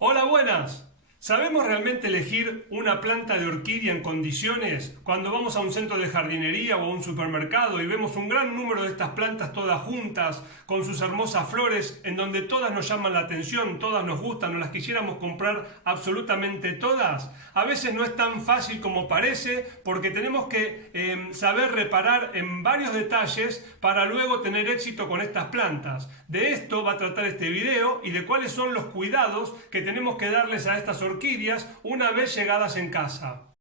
Hola, buenas. ¿Sabemos realmente elegir una planta de orquídea en condiciones cuando vamos a un centro de jardinería o a un supermercado y vemos un gran número de estas plantas todas juntas con sus hermosas flores en donde todas nos llaman la atención, todas nos gustan, nos las quisiéramos comprar absolutamente todas? A veces no es tan fácil como parece porque tenemos que saber reparar en varios detalles para luego tener éxito con estas plantas. De esto va a tratar este video y de cuáles son los cuidados que tenemos que darles a estas orquídeas una vez llegadas en casa.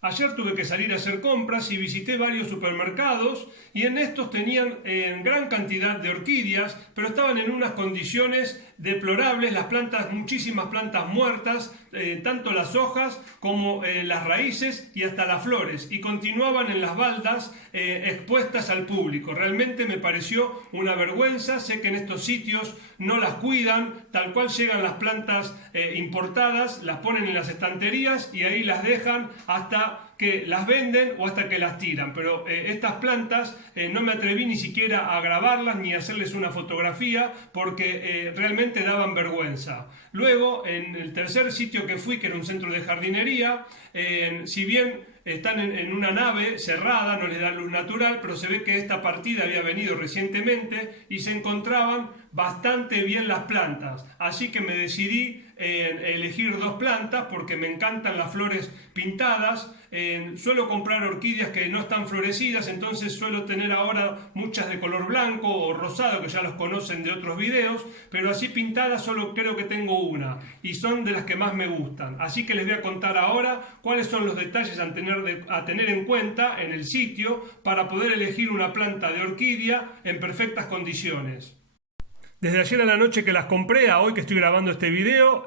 Ayer tuve que salir a hacer compras y visité varios supermercados y en estos tenían gran cantidad de orquídeas, pero estaban en unas condiciones deplorables, las plantas, muchísimas plantas muertas, tanto las hojas como las raíces y hasta las flores, y continuaban en las baldas expuestas al público. Realmente me pareció una vergüenza. Sé que en estos sitios no las cuidan, tal cual llegan las plantas importadas, las ponen en las estanterías y ahí las dejan hasta que las venden o hasta que las tiran, pero estas plantas no me atreví ni siquiera a grabarlas ni a hacerles una fotografía porque realmente daban vergüenza. Luego, en el tercer sitio que fui, que era un centro de jardinería, si bien están en una nave cerrada, no les da luz natural, pero se ve que esta partida había venido recientemente y se encontraban bastante bien las plantas, así que me decidí en elegir dos plantas porque me encantan las flores pintadas. Suelo comprar orquídeas que no están florecidas, entonces suelo tener ahora muchas de color blanco o rosado, que ya los conocen de otros videos, pero así pintadas solo creo que tengo una y son de las que más me gustan. Así que les voy a contar ahora cuáles son los detalles a tener en cuenta en el sitio para poder elegir una planta de orquídea en perfectas condiciones. Desde ayer a la noche que las compré a hoy que estoy grabando este video,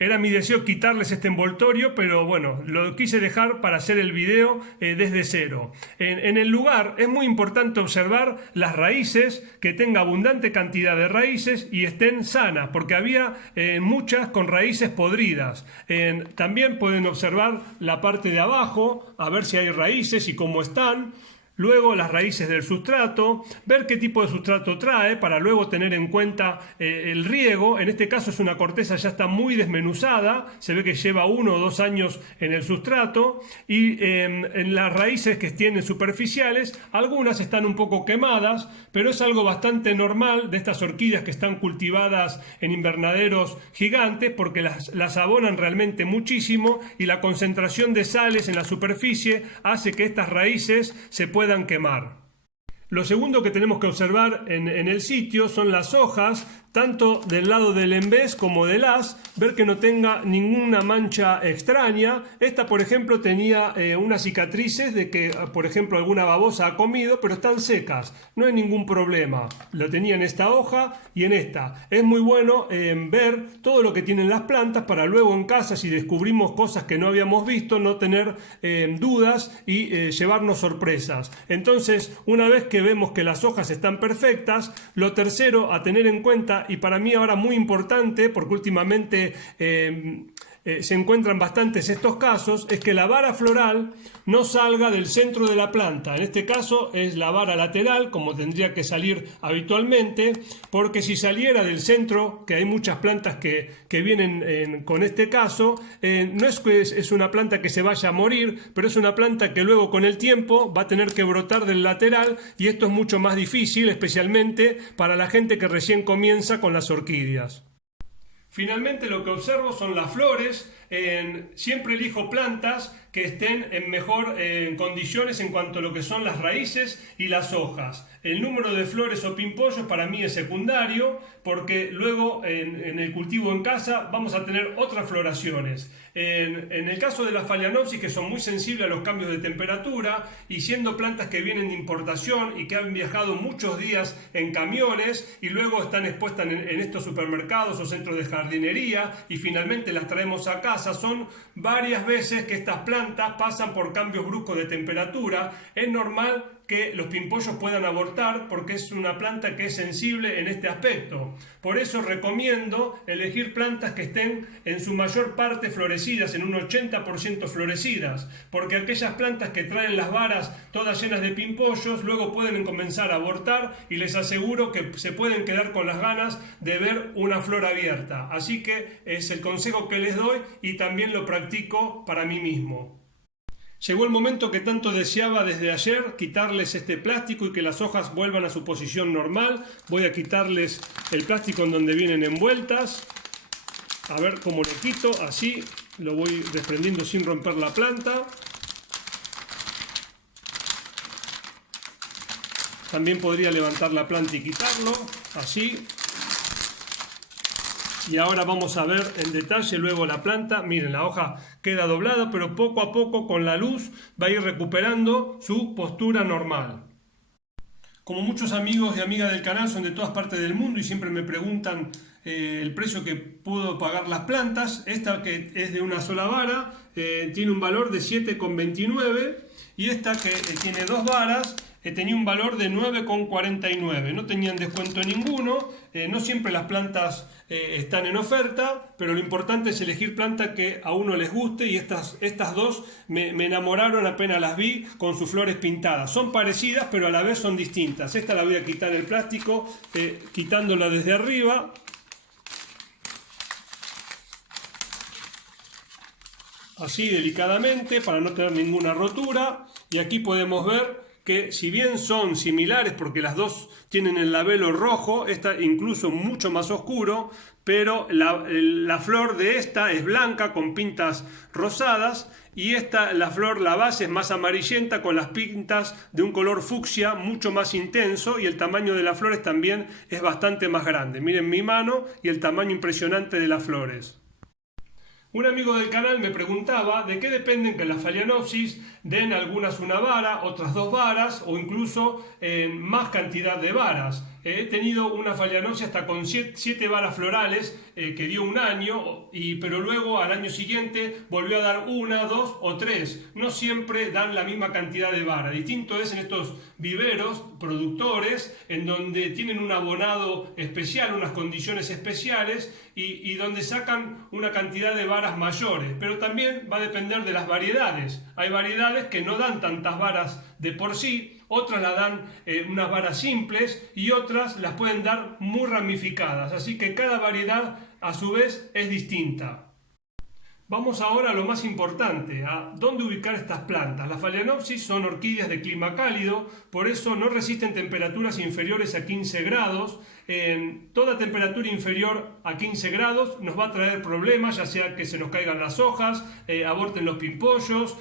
era mi deseo quitarles este envoltorio, pero bueno, lo quise dejar para hacer el video desde cero. En el lugar es muy importante observar las raíces, que tenga abundante cantidad de raíces y estén sanas, porque había muchas con raíces podridas. También pueden observar la parte de abajo, a ver si hay raíces y cómo están. Luego las raíces del sustrato, ver qué tipo de sustrato trae para luego tener en cuenta el riego. En este caso es una corteza ya está muy desmenuzada, se ve que lleva 1 o 2 años en el sustrato y en las raíces que tienen superficiales, algunas están un poco quemadas, pero es algo bastante normal de estas orquídeas que están cultivadas en invernaderos gigantes porque las abonan realmente muchísimo y la concentración de sales en la superficie hace que estas raíces se puedan quemar. Lo segundo que tenemos que observar en el sitio son las hojas, tanto del lado del embés como del haz, ver que no tenga ninguna mancha extraña. Esta, por ejemplo, tenía unas cicatrices de que, por ejemplo, alguna babosa ha comido, pero están secas, no hay ningún problema. Lo tenía en esta hoja y en esta. Es muy bueno ver todo lo que tienen las plantas para luego en casa, si descubrimos cosas que no habíamos visto, no tener dudas y llevarnos sorpresas. Entonces, una vez que vemos que las hojas están perfectas, lo tercero a tener en cuenta, y para mí ahora muy importante porque últimamente se encuentran bastantes estos casos, es que la vara floral no salga del centro de la planta. En este caso es la vara lateral, como tendría que salir habitualmente, porque si saliera del centro, que hay muchas plantas que vienen con este caso, no es que es una planta que se vaya a morir, pero es una planta que luego con el tiempo va a tener que brotar del lateral y esto es mucho más difícil, especialmente para la gente que recién comienza con las orquídeas. Finalmente lo que observo son las flores. Siempre elijo plantas que estén en mejor condiciones en cuanto a lo que son las raíces y las hojas. El número de flores o pimpollos para mí es secundario porque luego en el cultivo en casa vamos a tener otras floraciones. En el caso de las Phalaenopsis, que son muy sensibles a los cambios de temperatura y siendo plantas que vienen de importación y que han viajado muchos días en camiones y luego están expuestas en estos supermercados o centros de jardinería y finalmente las traemos a casa, son varias veces que estas plantas pasan por cambios bruscos de temperatura. Es normal que los pimpollos puedan abortar, porque es una planta que es sensible en este aspecto. Por eso recomiendo elegir plantas que estén en su mayor parte florecidas, en un 80% florecidas, porque aquellas plantas que traen las varas todas llenas de pimpollos luego pueden comenzar a abortar y les aseguro que se pueden quedar con las ganas de ver una flor abierta. Así que es el consejo que les doy y también lo practico para mí mismo. Llegó el momento que tanto deseaba desde ayer, quitarles este plástico y que las hojas vuelvan a su posición normal. Voy a quitarles el plástico en donde vienen envueltas. A ver cómo le quito, así lo voy desprendiendo sin romper la planta. También podría levantar la planta y quitarlo, así. Y ahora vamos a ver en detalle luego la planta. Miren, la hoja queda doblada, pero poco a poco con la luz va a ir recuperando su postura normal. Como muchos amigos y amigas del canal son de todas partes del mundo y siempre me preguntan el precio que puedo pagar las plantas, esta que es de una sola vara tiene un valor de 7,29 y esta que tiene dos varas tenía un valor de 9,49, no tenían descuento ninguno. No siempre las plantas están en oferta, pero lo importante es elegir planta que a uno les guste y estas dos me enamoraron apenas las vi con sus flores pintadas. Son parecidas pero a la vez son distintas. Esta la voy a quitar el plástico, quitándola desde arriba. Así delicadamente para no tener ninguna rotura, y aquí podemos ver que si bien son similares porque las dos tienen el labelo rojo, esta incluso mucho más oscuro, pero la flor de esta es blanca con pintas rosadas y la flor, la base es más amarillenta con las pintas de un color fucsia mucho más intenso y el tamaño de las flores también es bastante más grande. Miren mi mano y el tamaño impresionante de las flores. Un amigo del canal me preguntaba de qué dependen que las Phalaenopsis den algunas una vara, otras dos varas o incluso más cantidad de varas. He tenido una Phalaenopsis hasta con 7 varas florales que dio un año, pero luego al año siguiente volvió a dar 1, 2 o 3. No siempre dan la misma cantidad de vara. Distinto es en estos viveros productores en donde tienen un abonado especial, unas condiciones especiales y donde sacan una cantidad de varas mayores. Pero también va a depender de las variedades. Hay variedades que no dan tantas varas de por sí, otras la dan unas varas simples y otras las pueden dar muy ramificadas, así que cada variedad a su vez es distinta. Vamos ahora a lo más importante, a dónde ubicar estas plantas. Las Phalaenopsis son orquídeas de clima cálido, por eso no resisten temperaturas inferiores a 15 grados. Toda temperatura inferior a 15 grados nos va a traer problemas, ya sea que se nos caigan las hojas, aborten los pimpollos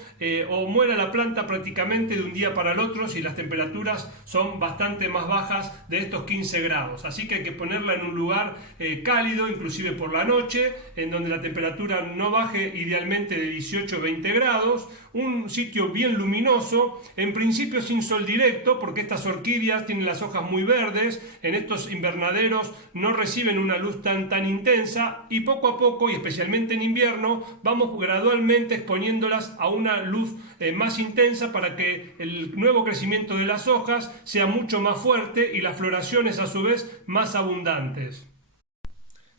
o muera la planta prácticamente de un día para el otro si las temperaturas son bastante más bajas de estos 15 grados. Así que hay que ponerla en un lugar cálido, inclusive por la noche, en donde la temperatura no baje idealmente de 18 o 20 grados, un sitio bien luminoso, en principio sin sol directo, porque estas orquídeas tienen las hojas muy verdes, en estos invernaderos no reciben una luz tan intensa y poco a poco, y especialmente en invierno, vamos gradualmente exponiéndolas a una luz más intensa para que el nuevo crecimiento de las hojas sea mucho más fuerte y las floraciones a su vez más abundantes.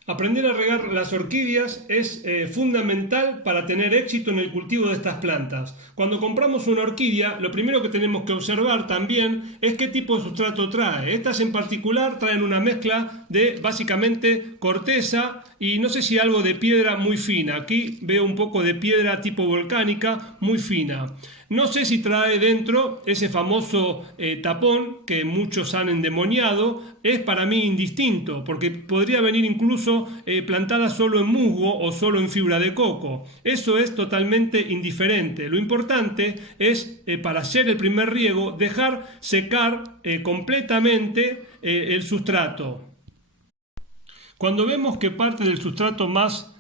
Aprender a regar las orquídeas es fundamental para tener éxito en el cultivo de estas plantas. Cuando compramos una orquídea, lo primero que tenemos que observar también es qué tipo de sustrato trae. Estas en particular traen una mezcla de básicamente corteza y no sé si algo de piedra muy fina. Aquí veo un poco de piedra tipo volcánica muy fina. No sé si trae dentro ese famoso tapón que muchos han endemoniado. Es para mí indistinto porque podría venir incluso plantada solo en musgo o solo en fibra de coco. Eso es totalmente indiferente. Lo importante es para hacer el primer riego dejar secar completamente el sustrato. Cuando vemos que parte del sustrato más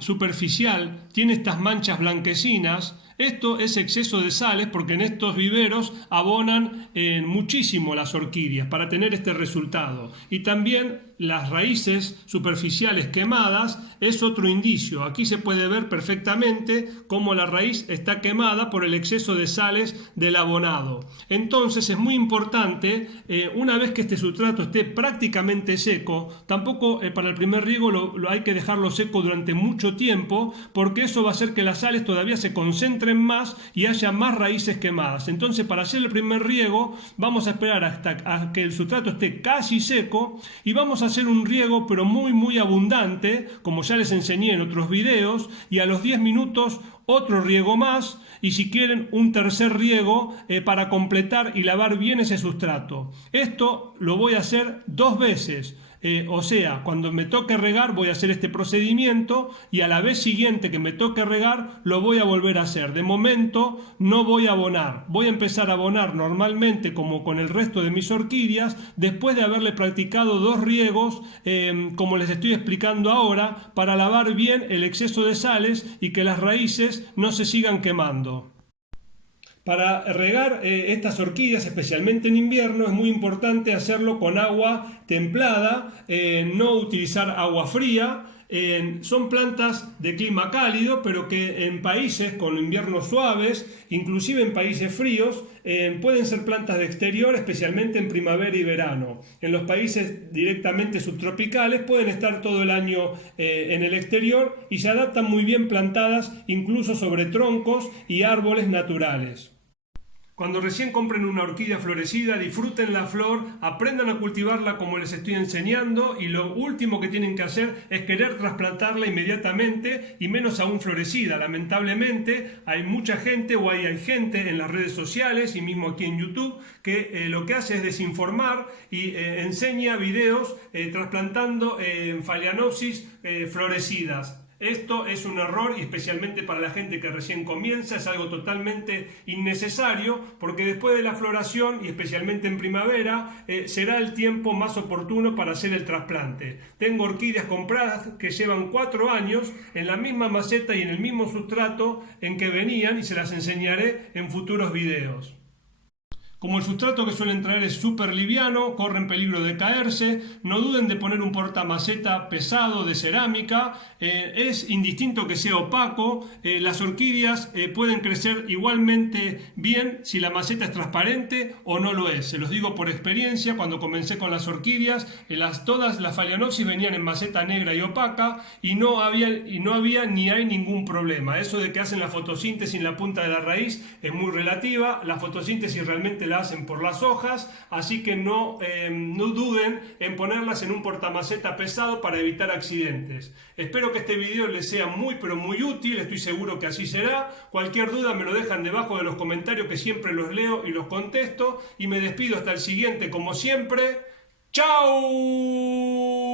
superficial tiene estas manchas blanquecinas, Esto es exceso de sales porque en estos viveros abonan muchísimo las orquídeas para tener este resultado. Y también las raíces superficiales quemadas es otro indicio. Aquí se puede ver perfectamente cómo la raíz está quemada por el exceso de sales del abonado. Entonces es muy importante, una vez que este sustrato esté prácticamente seco, tampoco para el primer riego hay que dejarlo seco durante mucho tiempo, porque eso va a hacer que las sales todavía se concentren más y haya más raíces quemadas. Entonces, para hacer el primer riego vamos a esperar hasta que el sustrato esté casi seco y vamos a hacer un riego pero muy abundante, como ya les enseñé en otros videos, y a los 10 minutos otro riego más, y si quieren un tercer riego para completar y lavar bien ese sustrato. Esto lo voy a hacer 2 veces. O sea, cuando me toque regar voy a hacer este procedimiento y a la vez siguiente que me toque regar lo voy a volver a hacer. De momento no voy a abonar, voy a empezar a abonar normalmente como con el resto de mis orquídeas después de haberle practicado 2 riegos como les estoy explicando ahora, para lavar bien el exceso de sales y que las raíces no se sigan quemando. Para regar estas orquídeas, especialmente en invierno, es muy importante hacerlo con agua templada, no utilizar agua fría. Son plantas de clima cálido, pero que en países con inviernos suaves, inclusive en países fríos, pueden ser plantas de exterior, especialmente en primavera y verano. En los países directamente subtropicales pueden estar todo el año en el exterior y se adaptan muy bien plantadas incluso sobre troncos y árboles naturales. Cuando recién compren una orquídea florecida, disfruten la flor, aprendan a cultivarla como les estoy enseñando, y lo último que tienen que hacer es querer trasplantarla inmediatamente, y menos aún florecida. Lamentablemente hay mucha gente, o hay gente en las redes sociales y mismo aquí en YouTube, que lo que hace es desinformar y enseña videos trasplantando phalaenopsis florecidas. Esto es un error, y especialmente para la gente que recién comienza es algo totalmente innecesario, porque después de la floración y especialmente en primavera será el tiempo más oportuno para hacer el trasplante. Tengo orquídeas compradas que llevan 4 años en la misma maceta y en el mismo sustrato en que venían, y se las enseñaré en futuros videos. Como el sustrato que suelen traer es súper liviano, corren peligro de caerse, no duden de poner un portamaceta pesado de cerámica. Es indistinto que sea opaco, las orquídeas pueden crecer igualmente bien si la maceta es transparente o no lo es. Se los digo por experiencia, cuando comencé con las orquídeas, todas las phalaenopsis venían en maceta negra y opaca y no había ni hay ningún problema. Eso de que hacen la fotosíntesis en la punta de la raíz es muy relativa. La fotosíntesis realmente la hacen por las hojas, así que no duden en ponerlas en un portamaceta pesado para evitar accidentes. Espero que este video les sea muy útil, estoy seguro que así será. Cualquier duda me lo dejan debajo de los comentarios, que siempre los leo y los contesto, y me despido hasta el siguiente como siempre. ¡Chao!